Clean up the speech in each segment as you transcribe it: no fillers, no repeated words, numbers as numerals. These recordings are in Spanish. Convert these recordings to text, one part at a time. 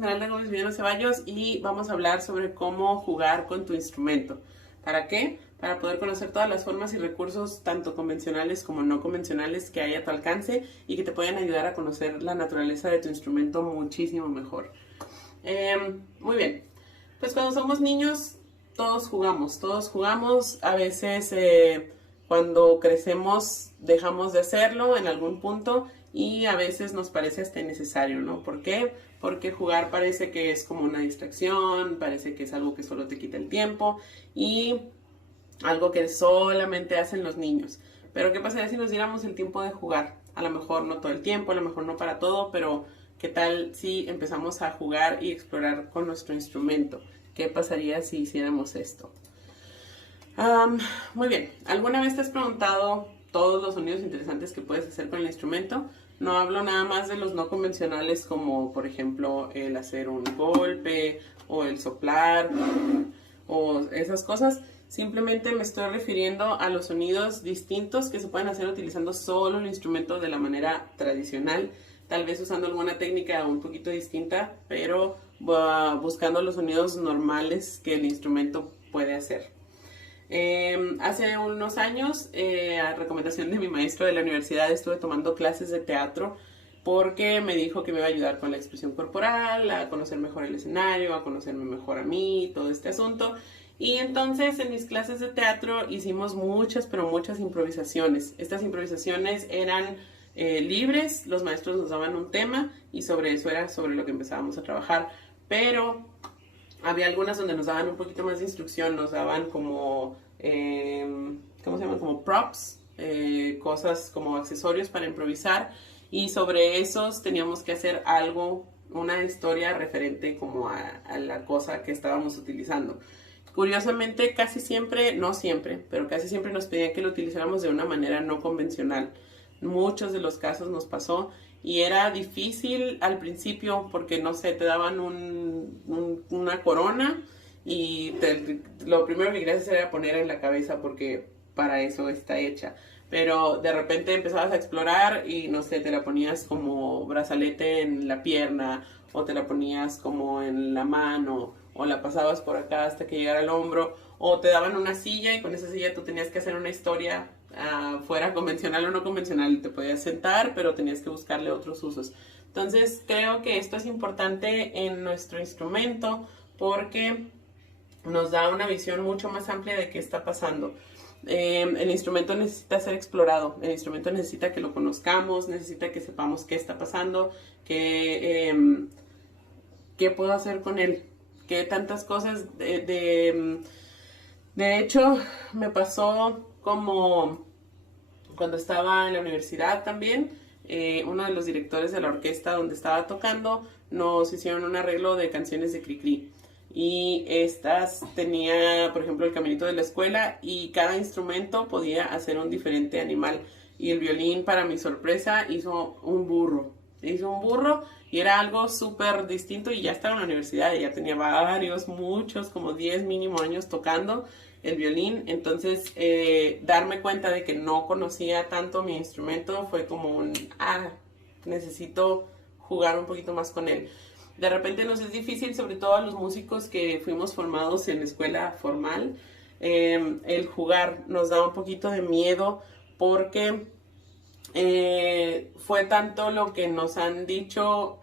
Esmeralda Gómez Villano Ceballos y vamos a hablar sobre cómo jugar con tu instrumento. ¿Para qué? Para poder conocer todas las formas y recursos, tanto convencionales como no convencionales, que hay a tu alcance y que te pueden ayudar a conocer la naturaleza de tu instrumento muchísimo mejor. Muy bien, pues cuando somos niños todos jugamos, a veces cuando crecemos dejamos de hacerlo en algún punto y a veces nos parece hasta innecesario, ¿no? ¿Por qué? Porque jugar parece que es como una distracción, parece que es algo que solo te quita el tiempo y algo que solamente hacen los niños. Pero ¿qué pasaría si nos diéramos el tiempo de jugar? A lo mejor no todo el tiempo, a lo mejor no para todo, pero ¿qué tal si empezamos a jugar y explorar con nuestro instrumento? ¿Qué pasaría si hiciéramos esto? Muy bien, ¿alguna vez te has preguntado todos los sonidos interesantes que puedes hacer con el instrumento? No hablo nada más de los no convencionales como por ejemplo el hacer un golpe o el soplar o esas cosas. Simplemente me estoy refiriendo a los sonidos distintos que se pueden hacer utilizando solo el instrumento de la manera tradicional, tal vez usando alguna técnica un poquito distinta, pero buscando los sonidos normales que el instrumento puede hacer. Hace unos años, a recomendación de mi maestro de la universidad, estuve tomando clases de teatro porque me dijo que me iba a ayudar con la expresión corporal, a conocer mejor el escenario, a conocerme mejor a mí, todo este asunto. Y entonces en mis clases de teatro hicimos muchas, pero muchas improvisaciones. Estas improvisaciones eran libres, los maestros nos daban un tema y sobre eso era sobre lo que empezábamos a trabajar. Pero había algunas donde nos daban un poquito más de instrucción, nos daban como, ¿cómo se llaman? Como props, cosas como accesorios para improvisar y sobre esos teníamos que hacer algo, una historia referente como a la cosa que estábamos utilizando. Curiosamente, casi siempre, no siempre, pero casi siempre nos pedían que lo utilizáramos de una manera no convencional. Muchos de los casos nos pasó y era difícil al principio porque, no sé, te daban una corona y lo primero que querías hacer era poner en la cabeza porque para eso está hecha. Pero de repente empezabas a explorar y, no sé, te la ponías como brazalete en la pierna o te la ponías como en la mano o la pasabas por acá hasta que llegara al hombro o te daban una silla y con esa silla tú tenías que hacer una historia fuera convencional o no convencional. Te podías sentar, pero tenías que buscarle otros usos. Entonces creo que esto es importante en nuestro instrumento porque nos da una visión mucho más amplia de qué está pasando. El instrumento necesita ser explorado, el instrumento necesita que lo conozcamos, necesita que sepamos qué está pasando, qué puedo hacer con él, qué tantas cosas. De hecho, me pasó como cuando estaba en la universidad también, uno de los directores de la orquesta donde estaba tocando nos hicieron un arreglo de canciones de Cricri. Y estas tenía, por ejemplo, el caminito de la escuela y cada instrumento podía hacer un diferente animal. Y el violín, para mi sorpresa, hizo un burro. Hizo un burro y era algo súper distinto y ya estaba en la universidad y ya tenía muchos, como 10 mínimo años tocando el violín. Entonces, darme cuenta de que no conocía tanto mi instrumento fue como necesito jugar un poquito más con él. De repente nos es difícil, sobre todo a los músicos que fuimos formados en la escuela formal, el jugar nos da un poquito de miedo porque fue tanto lo que nos han dicho,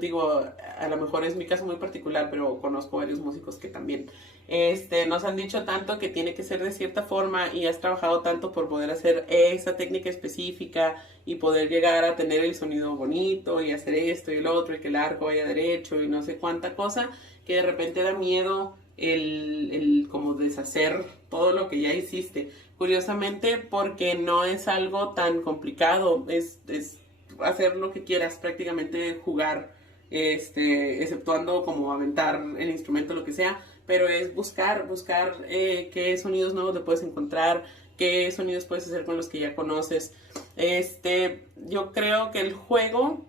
digo, a lo mejor es mi caso muy particular, pero conozco varios músicos que también nos han dicho tanto que tiene que ser de cierta forma y has trabajado tanto por poder hacer esa técnica específica y poder llegar a tener el sonido bonito y hacer esto y lo otro y que el arco vaya derecho y no sé cuánta cosa, que de repente da miedo el como deshacer todo lo que ya hiciste. Curiosamente, porque no es algo tan complicado, es hacer lo que quieras, prácticamente jugar, exceptuando como aventar el instrumento, lo que sea, pero es buscar qué sonidos nuevos le puedes encontrar, qué sonidos puedes hacer con los que ya conoces. Yo creo que el juego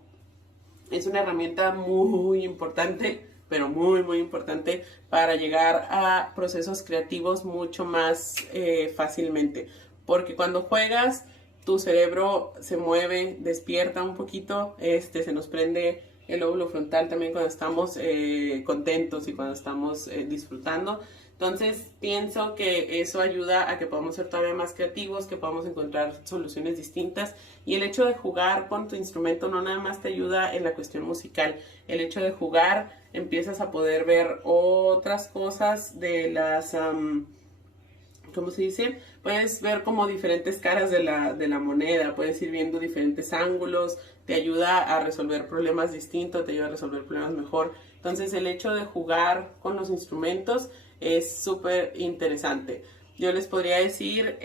es una herramienta muy importante, pero muy, muy importante para llegar a procesos creativos mucho más fácilmente. Porque cuando juegas, tu cerebro se mueve, despierta un poquito, se nos prende el lóbulo frontal también cuando estamos contentos y cuando estamos disfrutando. Entonces pienso que eso ayuda a que podamos ser todavía más creativos, que podamos encontrar soluciones distintas, y el hecho de jugar con tu instrumento no nada más te ayuda en la cuestión musical. El hecho de jugar empiezas a poder ver otras cosas de las... ¿cómo se dice? Puedes ver como diferentes caras de la moneda, puedes ir viendo diferentes ángulos, te ayuda a resolver problemas distintos, te ayuda a resolver problemas mejor. Entonces el hecho de jugar con los instrumentos es súper interesante. Yo les podría decir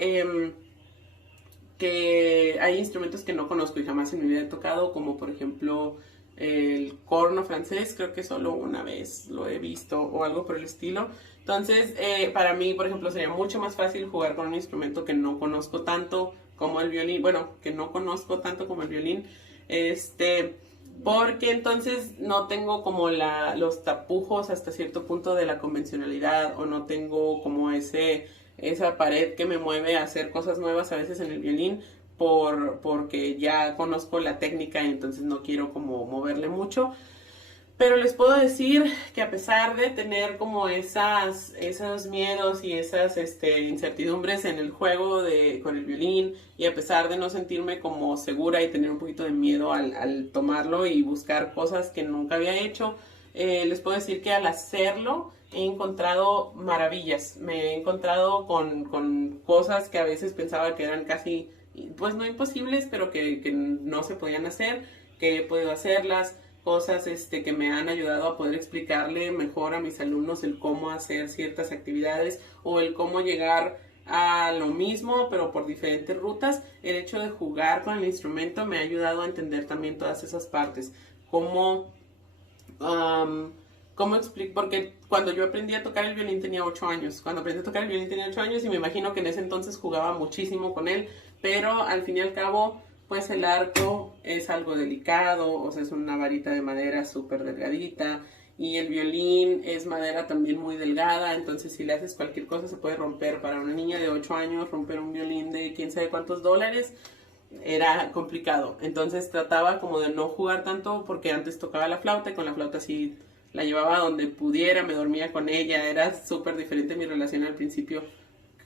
que hay instrumentos que no conozco y jamás en mi vida he tocado, como por ejemplo el corno francés, creo que solo una vez lo he visto o algo por el estilo. Entonces, para mí, por ejemplo, sería mucho más fácil jugar con un instrumento que no conozco tanto como el violín, bueno, que no conozco tanto como el violín, porque entonces no tengo como los tapujos hasta cierto punto de la convencionalidad, o no tengo como esa pared que me mueve a hacer cosas nuevas a veces en el violín, porque ya conozco la técnica y entonces no quiero como moverle mucho. Pero les puedo decir que a pesar de tener como esos miedos y esas incertidumbres en el juego con el violín, y a pesar de no sentirme como segura y tener un poquito de miedo al tomarlo y buscar cosas que nunca había hecho, les puedo decir que al hacerlo he encontrado maravillas. Me he encontrado con cosas que a veces pensaba que eran casi, pues no imposibles, pero que no se podían hacer, que he podido hacerlas. Cosas que me han ayudado a poder explicarle mejor a mis alumnos el cómo hacer ciertas actividades, o el cómo llegar a lo mismo pero por diferentes rutas. El hecho de jugar con el instrumento me ha ayudado a entender también todas esas partes. ¿Cómo explico? Porque cuando yo aprendí a tocar el violín tenía 8 años. Cuando aprendí a tocar el violín tenía 8 años y me imagino que en ese entonces jugaba muchísimo con él, pero al fin y al cabo pues el arco es algo delicado, o sea, es una varita de madera súper delgadita, y el violín es madera también muy delgada, entonces si le haces cualquier cosa se puede romper. Para una niña de 8 años romper un violín de quién sabe cuántos dólares era complicado. Entonces trataba como de no jugar tanto, porque antes tocaba la flauta y con la flauta sí la llevaba donde pudiera, me dormía con ella, era súper diferente mi relación al principio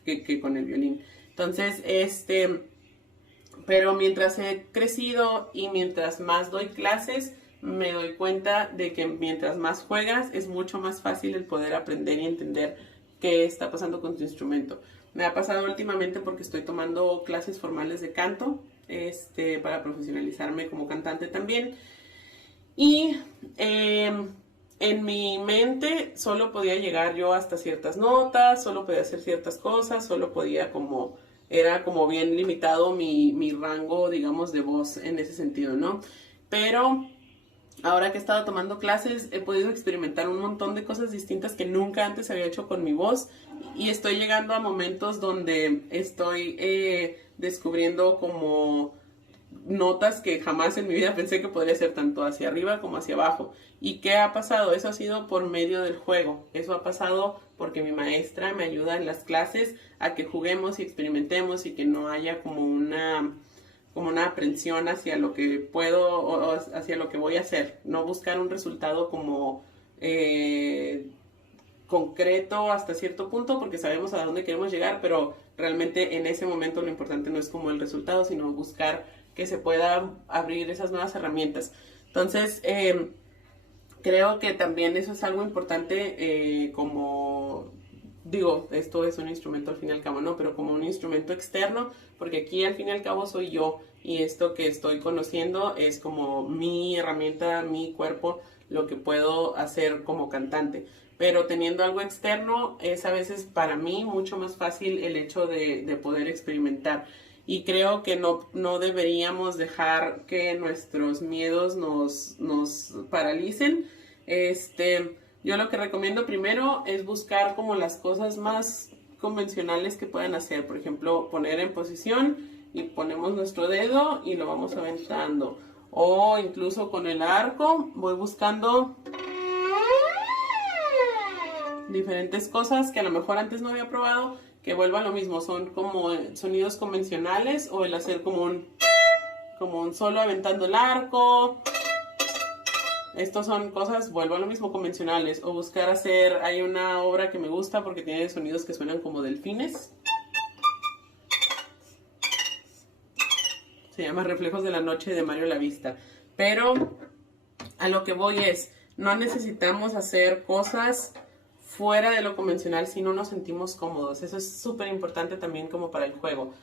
que con el violín. Entonces, pero mientras he crecido y mientras más doy clases, me doy cuenta de que mientras más juegas es mucho más fácil el poder aprender y entender qué está pasando con tu instrumento. Me ha pasado últimamente porque estoy tomando clases formales de canto, para profesionalizarme como cantante también. Y en mi mente solo podía llegar yo hasta ciertas notas, solo podía hacer ciertas cosas, solo podía era como bien limitado mi rango, digamos, de voz en ese sentido, ¿no? Pero ahora que he estado tomando clases, he podido experimentar un montón de cosas distintas que nunca antes había hecho con mi voz, y estoy llegando a momentos donde estoy descubriendo como notas que jamás en mi vida pensé que podría ser, tanto hacia arriba como hacia abajo. ¿Y qué ha pasado? Eso ha sido por medio del juego. Eso ha pasado porque mi maestra me ayuda en las clases a que juguemos y experimentemos, y que no haya como una aprensión hacia lo que puedo o hacia lo que voy a hacer. No buscar un resultado como concreto hasta cierto punto, porque sabemos a dónde queremos llegar, pero realmente en ese momento lo importante no es como el resultado, sino buscar que se pueda abrir esas nuevas herramientas. Entonces, creo que también eso es algo importante, como digo, esto es un instrumento al fin y al cabo, ¿no? Pero como un instrumento externo, porque aquí al fin y al cabo soy yo, y esto que estoy conociendo es como mi herramienta, mi cuerpo, lo que puedo hacer como cantante. Pero teniendo algo externo es a veces para mí mucho más fácil el hecho de poder experimentar. Y creo que no deberíamos dejar que nuestros miedos nos paralicen. Yo lo que recomiendo primero es buscar como las cosas más convencionales que puedan hacer. Por ejemplo, poner en posición y ponemos nuestro dedo y lo vamos aventando. O incluso con el arco voy buscando diferentes cosas que a lo mejor antes no había probado, que vuelva a lo mismo. Son como sonidos convencionales, o el hacer como un solo aventando el arco, Estos son cosas, vuelvo a lo mismo, convencionales. O buscar hacer, hay una obra que me gusta porque tiene sonidos que suenan como delfines. Se llama Reflejos de la Noche de Mario Lavista. Pero a lo que voy es, no necesitamos hacer cosas fuera de lo convencional si no nos sentimos cómodos. Eso es súper importante también como para el juego.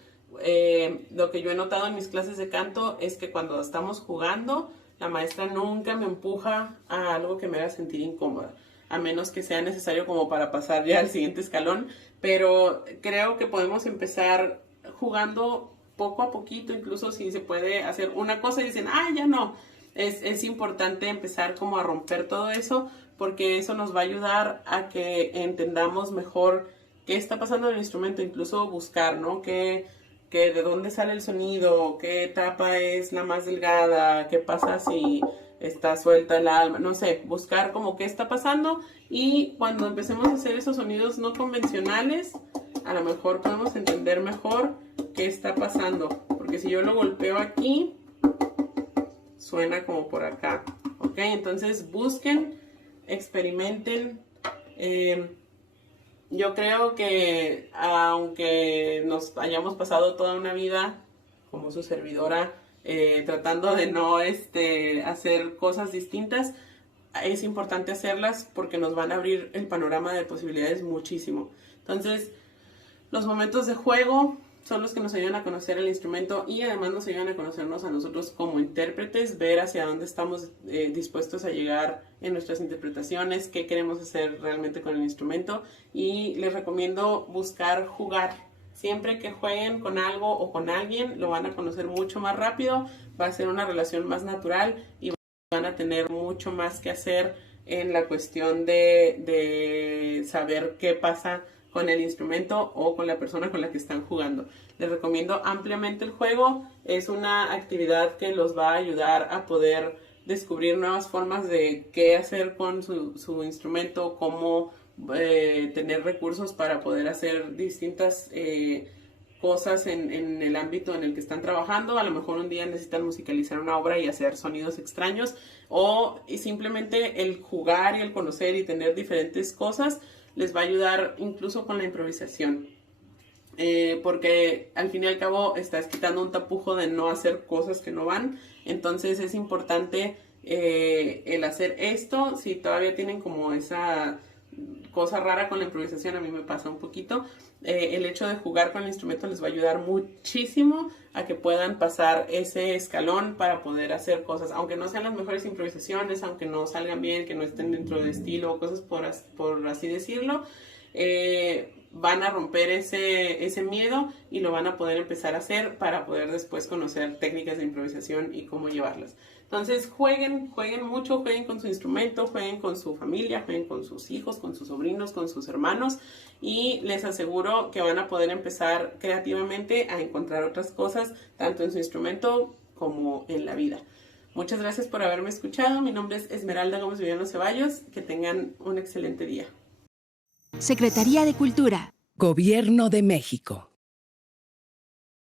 Lo que yo he notado en mis clases de canto es que cuando estamos jugando, la maestra nunca me empuja a algo que me haga sentir incómoda, a menos que sea necesario como para pasar ya al siguiente escalón, pero creo que podemos empezar jugando poco a poquito, incluso si se puede hacer una cosa y dicen, ya no. Es importante empezar como a romper todo eso, porque eso nos va a ayudar a que entendamos mejor qué está pasando en el instrumento, incluso buscar, ¿no? Que de dónde sale el sonido, qué tapa es la más delgada, qué pasa si está suelta el alma, no sé, buscar como qué está pasando, y cuando empecemos a hacer esos sonidos no convencionales, a lo mejor podemos entender mejor qué está pasando, porque si yo lo golpeo aquí, suena como por acá, ¿ok? Entonces busquen, experimenten. Yo creo que aunque nos hayamos pasado toda una vida como su servidora tratando de no hacer cosas distintas, es importante hacerlas porque nos van a abrir el panorama de posibilidades muchísimo. Entonces, los momentos de juego son los que nos ayudan a conocer el instrumento y además nos ayudan a conocernos a nosotros como intérpretes, ver hacia dónde estamos dispuestos a llegar en nuestras interpretaciones, qué queremos hacer realmente con el instrumento, y les recomiendo buscar jugar. Siempre que jueguen con algo o con alguien, lo van a conocer mucho más rápido, va a ser una relación más natural y van a tener mucho más que hacer en la cuestión de saber qué pasa con el instrumento o con la persona con la que están jugando. Les recomiendo ampliamente el juego. Es una actividad que los va a ayudar a poder descubrir nuevas formas de qué hacer con su instrumento, cómo tener recursos para poder hacer distintas cosas en el ámbito en el que están trabajando. A lo mejor un día necesitan musicalizar una obra y hacer sonidos extraños, o simplemente el jugar y el conocer y tener diferentes cosas les va a ayudar incluso con la improvisación, porque al fin y al cabo estás quitando un tapujo de no hacer cosas que no van. Entonces es importante el hacer esto. Si todavía tienen como esa cosa rara con la improvisación, a mí me pasa un poquito, el hecho de jugar con el instrumento les va a ayudar muchísimo a que puedan pasar ese escalón para poder hacer cosas, aunque no sean las mejores improvisaciones, aunque no salgan bien, que no estén dentro de estilo o cosas por así decirlo, van a romper ese miedo y lo van a poder empezar a hacer para poder después conocer técnicas de improvisación y cómo llevarlas. Entonces jueguen mucho, jueguen con su instrumento, jueguen con su familia, jueguen con sus hijos, con sus sobrinos, con sus hermanos, y les aseguro que van a poder empezar creativamente a encontrar otras cosas, tanto en su instrumento como en la vida. Muchas gracias por haberme escuchado. Mi nombre es Esmeralda Gómez Villano Ceballos. Que tengan un excelente día. Secretaría de Cultura. Gobierno de México.